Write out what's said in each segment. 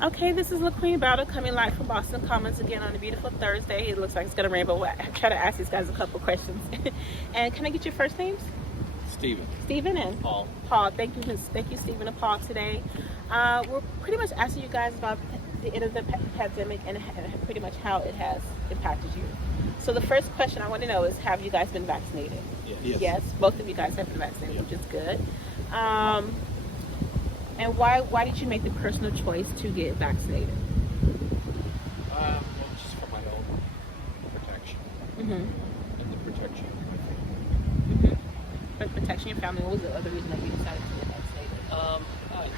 Okay, this is LaQueen Bowder coming live from Boston Commons again on a beautiful Thursday. It looks like it's going to rain, but I try to ask these guys a couple questions. And can I get your first names? Stephen. Stephen and Paul. Paul. Thank you, Stephen and Paul today. We're pretty much asking you guys about the end of the pandemic and pretty much how it has impacted you. So the first question I want to know is, have you guys been vaccinated? Yes, both of you guys have been vaccinated, which is good. And why did you make the personal choice to get vaccinated? Well, just for my own protection. And the protection of my family. For protection of your family, what was the other reason that you decided to get vaccinated? I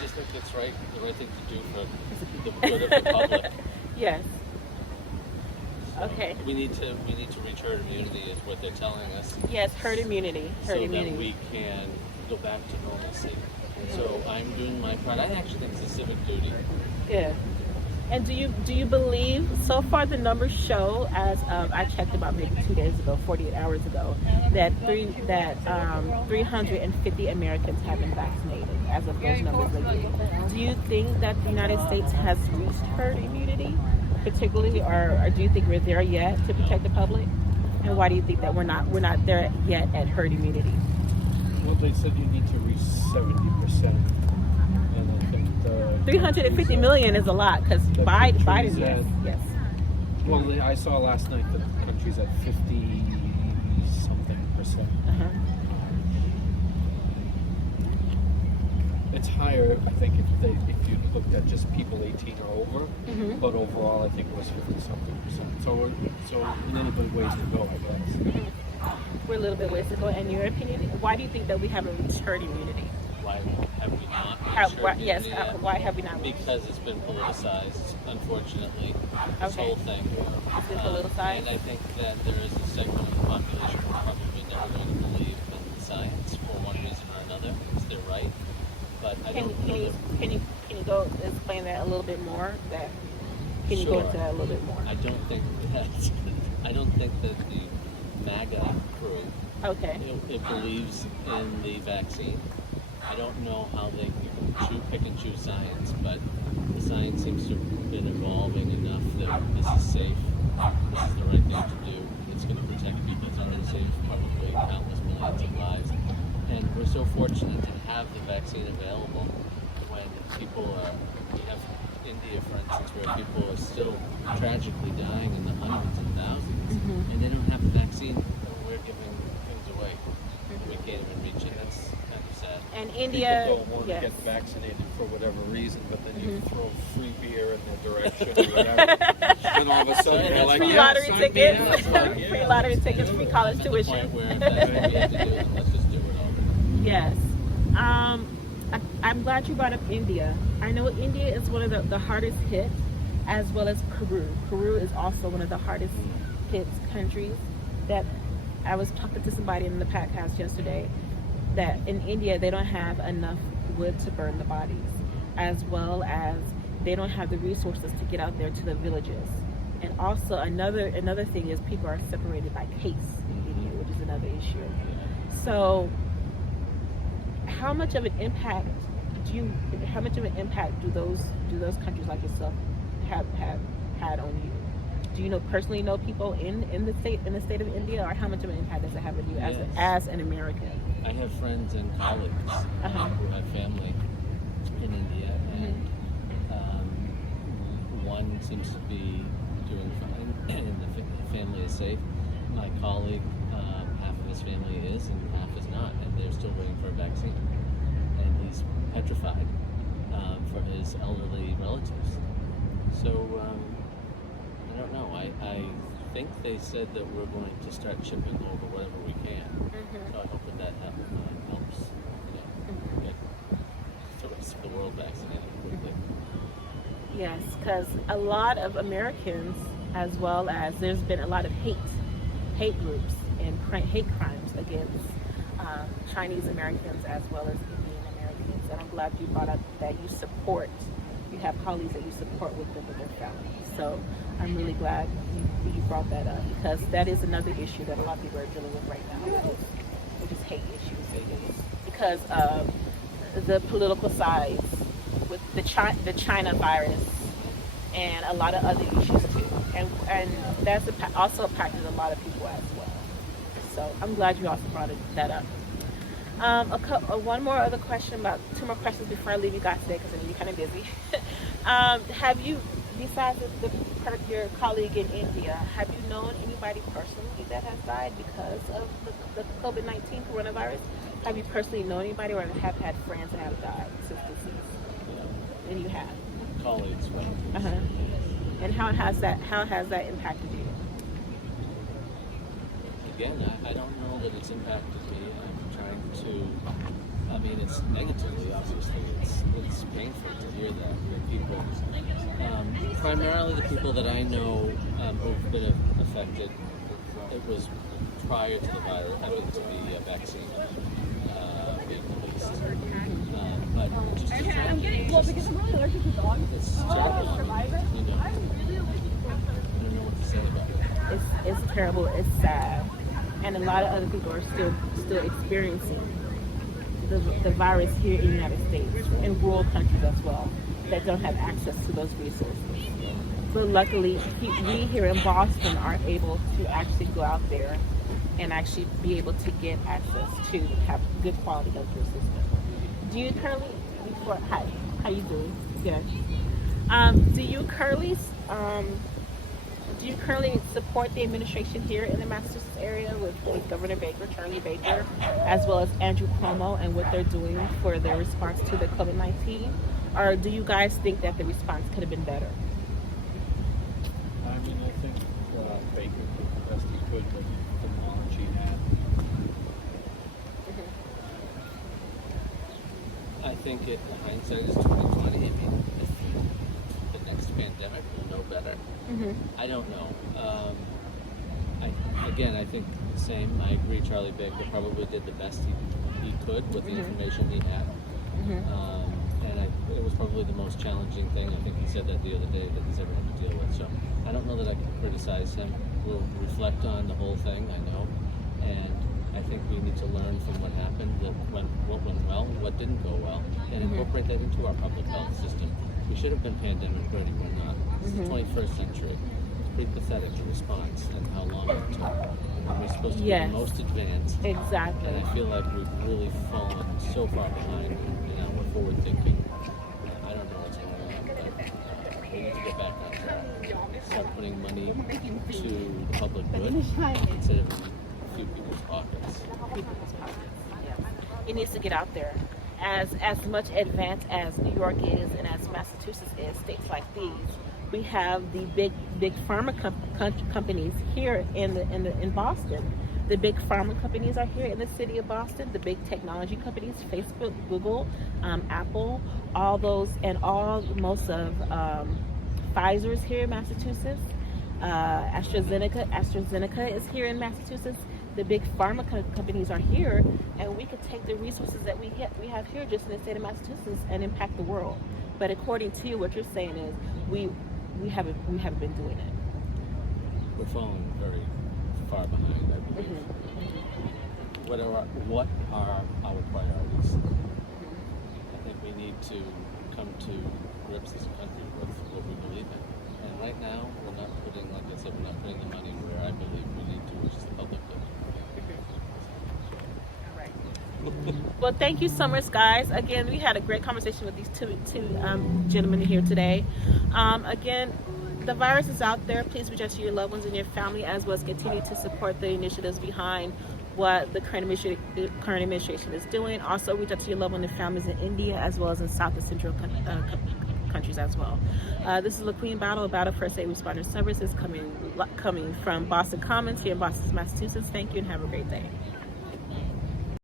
just think that's right, the right thing to do for the good of the public. Yes. So Okay. We need to reach herd immunity, is what they're telling us. Yes, herd immunity. So that we can go back to normalcy. So I'm doing my part. I actually think it's a civic duty. Yeah. And do you believe, so far the numbers show, as of, I checked about maybe 2 days ago, 48 hours ago, that 350 Americans have been vaccinated as of those numbers lately. Do you think that the United States has reached herd immunity, particularly, or do you think we're there yet to protect the public? And why do you think that we're not there yet at herd immunity? Well, they said you need to reach 70%. And I think 350 million is a lot, because Biden, yes. Well, I saw last night that the country's at 50-something%. It's higher, I think, if you looked at just people 18 or over. But overall, I think it was 50-something%. So a little bit ways to go, I guess. We're a little bit ways to go. In your opinion, why do you think that we haven't reached herd immunity? Why have we not? Why have we not? Because it's been politicized, unfortunately. This whole thing. It's been politicized. And I think that there is a segment of the population who are probably never going to believe in science for one reason or another. It's their right. But Can you go explain that a little bit more? Can you go into that a little bit more? I don't think that the MAGA crew it believes in the vaccine. I don't know how they can pick and choose science, but the science seems to have been evolving enough that this is safe. This is the right thing to do. It's going to protect people. It's going to save probably countless millions of lives. And we're so fortunate to have the vaccine available when people are, we have India, for instance, where people are still tragically dying in the hundreds and thousands, and they don't have the vaccine, and we're giving things away. We can't even reach it. That's kind of sad. And India, people don't want to get vaccinated for whatever reason, but then you throw free beer in their direction or whatever. And all of a sudden they're like, free lottery tickets, free lottery tickets, free college tuition. Let's just do it all. Yes. I'm glad you brought up India. I know India is one of the hardest hit, as well as Peru. Peru is also one of the hardest hit countries. That I was talking to somebody in the podcast yesterday, that in India they don't have enough wood to burn the bodies, as well as they don't have the resources to get out there to the villages. And also another thing is people are separated by caste in India, which is another issue. So how much of an impact do those countries like yourself have had on you? Do you personally know people in the state of India, or how much of an impact does it have on you as an American? I have friends and colleagues who have family in India, and one seems to be doing fine, and the family is safe. My colleague, half of his family is, and half is not, and they're still waiting for a vaccine. And he's petrified for his elderly relatives. So, I don't know. I think they said that we're going to start shipping over whatever we can. So I hope that helps get the rest of the world vaccinated quickly. Yes, because a lot of Americans, as well as there's been a lot of hate groups and hate crimes against Chinese Americans as well as Indian Americans. And I'm glad you brought up that you have colleagues that you support with their families. So I'm really glad you brought that up, because that is another issue that a lot of people are dealing with right now, which is hate issues. Because of the political sides with the China virus and a lot of other issues too. And that's also impacted a lot of people as well. So I'm glad you also brought that up. One more other question, about two more questions before I leave you guys today, because I know you're kind of busy. Have you, besides your colleague in India, have you known anybody personally that has died because of the COVID-19 coronavirus? Have you personally known anybody, or have had friends that have died since disease? Yeah. And you have? Colleagues, well. Uh-huh. And how has that impacted you? Again, I don't know that it's impacted me. I'm trying to, I mean, it's negatively, obviously. It's painful to hear that. People, primarily the people that I know who've been affected, it was prior to the virus, to the vaccine being released. But just to try, Well, because I'm really allergic to dogs. it's terrible. I don't know what to say about it. It's terrible. It's sad, and a lot of other people are still experiencing the virus here in the United States, in rural countries as well, that don't have access to those resources. But luckily, we here in Boston are able to actually go out there and actually be able to get access to have good quality healthcare system. Do you currently, hi, how you doing? Good. Do you currently support the administration here in the Massachusetts area with Governor Baker, Charlie Baker, as well as Andrew Cuomo, and what they're doing for their response to the COVID-19? Or do you guys think that the response could have been better? I mean, I think Baker did the best he could with the knowledge he had. I think hindsight is 2020. I mean, if the next pandemic will know better. I don't know. I think the same. I agree. Charlie Baker probably did the best he could with the information he had. It was probably the most challenging thing. I think he said that the other day that he's ever had to deal with. So I don't know that I can criticize him. We'll reflect on the whole thing, I know. And I think we need to learn from what happened, what went well, what didn't go well, and incorporate that into our public health system. We should have been pandemic ready, we're not. It's the 21st century. It's pretty pathetic, the response and how long it took. And we're supposed to be the most advanced. Exactly. And I feel like we've really fallen so far behind. Now we're forward thinking. I don't know what's going on, but we need to get back on track. Start putting money to the public good instead of in a few people's pockets. It needs to get out there. As much advanced as New York is and as Massachusetts is, states like these, we have the big pharma companies here in Boston. The big pharma companies are here in the city of Boston. The big technology companies, Facebook, Google, Apple, all those, and most of Pfizer is here in Massachusetts. AstraZeneca is here in Massachusetts. The big pharma companies are here, and we could take the resources that we have here just in the state of Massachusetts and impact the world. But according to you, what you're saying is we haven't been doing it. We're falling very far behind, I believe. What are our priorities? I think we need to come to grips as a country with what we believe in. And right now, we're not putting, like I said, we're not putting the money where I believe we need to, which is the public good. Well, thank you so much, guys. Again, we had a great conversation with these two gentlemen here today. Again, the virus is out there. Please reach out to your loved ones and your family, as well as continue to support the initiatives behind what the current administration is doing. Also, reach out to your loved ones and families in India, as well as in South and Central countries as well. This is LaQueen Battle, Battle First Aid Responder Services, coming from Boston Commons here in Boston, Massachusetts. Thank you and have a great day.